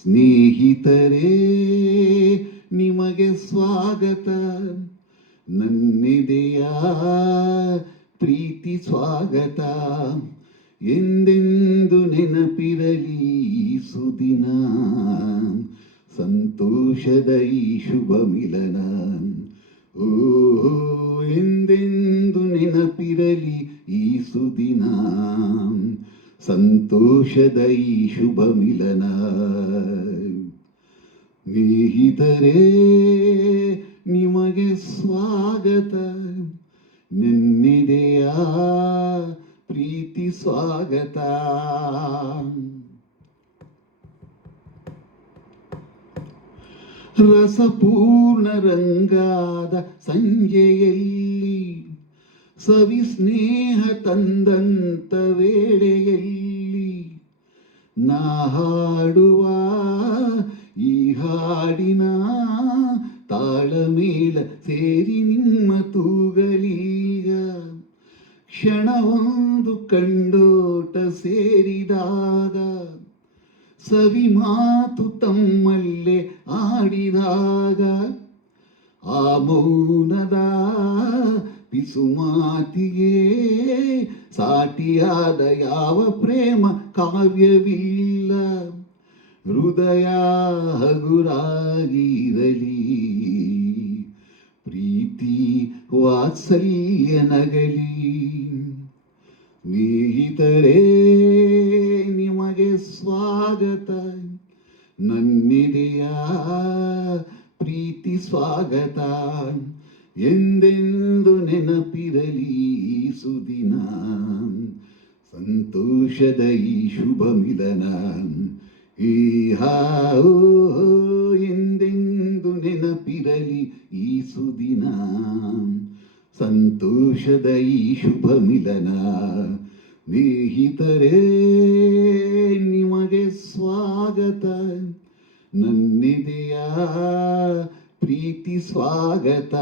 ಸ್ನೇಹಿತರೇ ನಿಮಗೆ ಸ್ವಾಗತ, ನನ್ನೆದೆಯ ಪ್ರೀತಿ ಸ್ವಾಗತ. ಎಂದೆಂದು ನೆನಪಿರಲಿ ಈ ಸುದಿನ, ಸಂತೋಷದ ಈ ಶುಭ ಮಿಲನ. ಓ ಎಂದೆಂದು ನೆನಪಿರಲಿ ಈ ಸುದಿನ, ಸಂತೋಷದ ಈ ಶುಭ ಮಿಲನ. ಸ್ನೇಹಿತರೇ ನಿಮಗೆ ಸ್ವಾಗತ, ನನ್ನೆದೆಯ ಪ್ರೀತಿ ಸ್ವಾಗತ. ರಸಪೂರ್ಣ ರಂಗಾದ ಸಂಜೆಯಲ್ಲಿ, ಸವಿ ಸ್ನೇಹ ತಂದಂತ ವೇಳೆಯಲ್ಲಿ, ನಾ ಹಾಡುವ ಈ ಹಾಡಿನ ತಾಳಮೇಳ ಸೇರಿ ನಿಮ್ಮ ತೂಗಲೀಗ. ಕ್ಷಣವೊಂದು ಕಂಡೋಟ ಸೇರಿದಾಗ, ಸವಿ ಮಾತು ತಮ್ಮಲ್ಲೇ ಆಡಿದಾಗ, ಆ ಮೌನದ ಪಿಸುಮಾತಿಗೆ ಸಾಟಿಯಾದ ಯಾವ ಪ್ರೇಮ ಕಾವ್ಯವಿಲ್ಲ. ಹೃದಯ ಹಗುರಾಗಿರಲಿ, ಪ್ರೀತಿ ವಾತ್ಸಲ್ಯ ನಗಲಿ. ಸ್ನೇಹಿತರೇ ನಿಮಗೆ ಸ್ವಾಗತ, ನನ್ನೆದೆಯ ಪ್ರೀತಿ ಸ್ವಾಗತ. ಎಂದೆಂದು ನೆನಪಿರಲಿ ಈ ಸುದಿನ, ಸಂತೋಷದ ಈ ಶುಭ ಮಿಲನ. ಎಂದೆಂದು ನೆನಪಿರಲಿ ಈ ಸುದಿನ, ಸಂತೋಷದ ಈ ಶುಭ ಮಿಲನ. ಸ್ನೇಹಿತರೇ ನಿಮಗೆ ಸ್ವಾಗತ, ನನ್ನೆದೆಯ ಪ್ರೀತಿ ಸ್ವಾಗತ.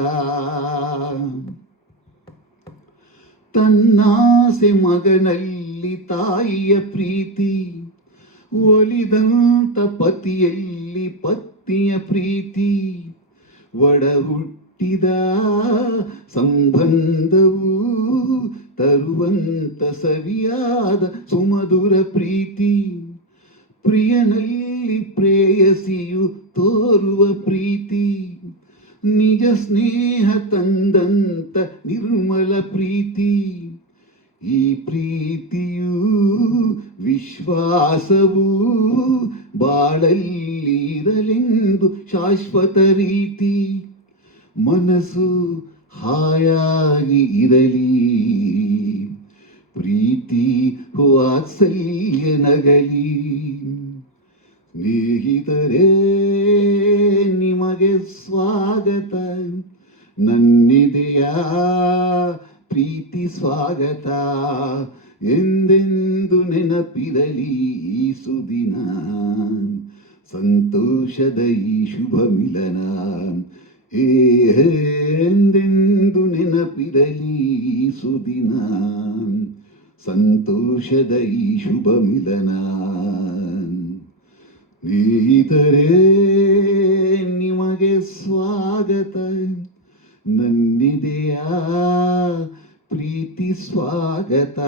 ತನ್ನಾಸೆ ಮಗನಲ್ಲಿ ತಾಯಿಯ ಪ್ರೀತಿ, ಒಲಿದಂತ ಪತಿಯಲ್ಲಿ ಪತ್ನಿಯ ಪ್ರೀತಿ, ಒಡ ಹುಟ್ಟಿದ ಸಂಬಂಧವು ತರುವಂತ ಸವಿಯಾದ ಸುಮಧುರ ಪ್ರೀತಿ. ಪ್ರಿಯನಲ್ಲಿ ಪ್ರೇಯಸಿಯು ತೋರುವ ಪ್ರೀತಿ, ನಿಜ ಸ್ನೇಹ ತಂದಂತ ನಿರ್ಮಲ ಪ್ರೀತಿ. ಈ ಪ್ರೀತಿಯು ವಿಶ್ವಾಸವು ಬಾಳಲ್ಲಿರಲೆಂದು ಶಾಶ್ವತ ರೀತಿ. ಮನಸ್ಸು ಹಾಯಾಗಿ ಇರಲಿ, ಪ್ರೀತಿ ವಾತ್ಸಲ್ಯ ನಗಲಿ. ಸ್ನೇಹಿತರೇ ನಿಮಗೆ ಸ್ವಾಗತ, ನನ್ನೆದೆಯ ಪ್ರೀತಿ ಸ್ವಾಗತ. ಎಂದೆಂದು ನೆನಪಿರಲಿ ಈ ಸುದಿನ, ಸಂತೋಷದ ಈ ಶುಭ ಮಿಲನ. ಎಂದೆಂದು ನೆನಪಿರಲಿ ಈ ಸುದಿನ, ಸಂತೋಷದ ಈ ಶುಭ ಮಿಲನ. ಸ್ನೇಹಿತರೇ ನಿಮಗೆ ಸ್ವಾಗತ, ನನ್ನೆದೆಯ ಪ್ರೀತಿ ಸ್ವಾಗತ.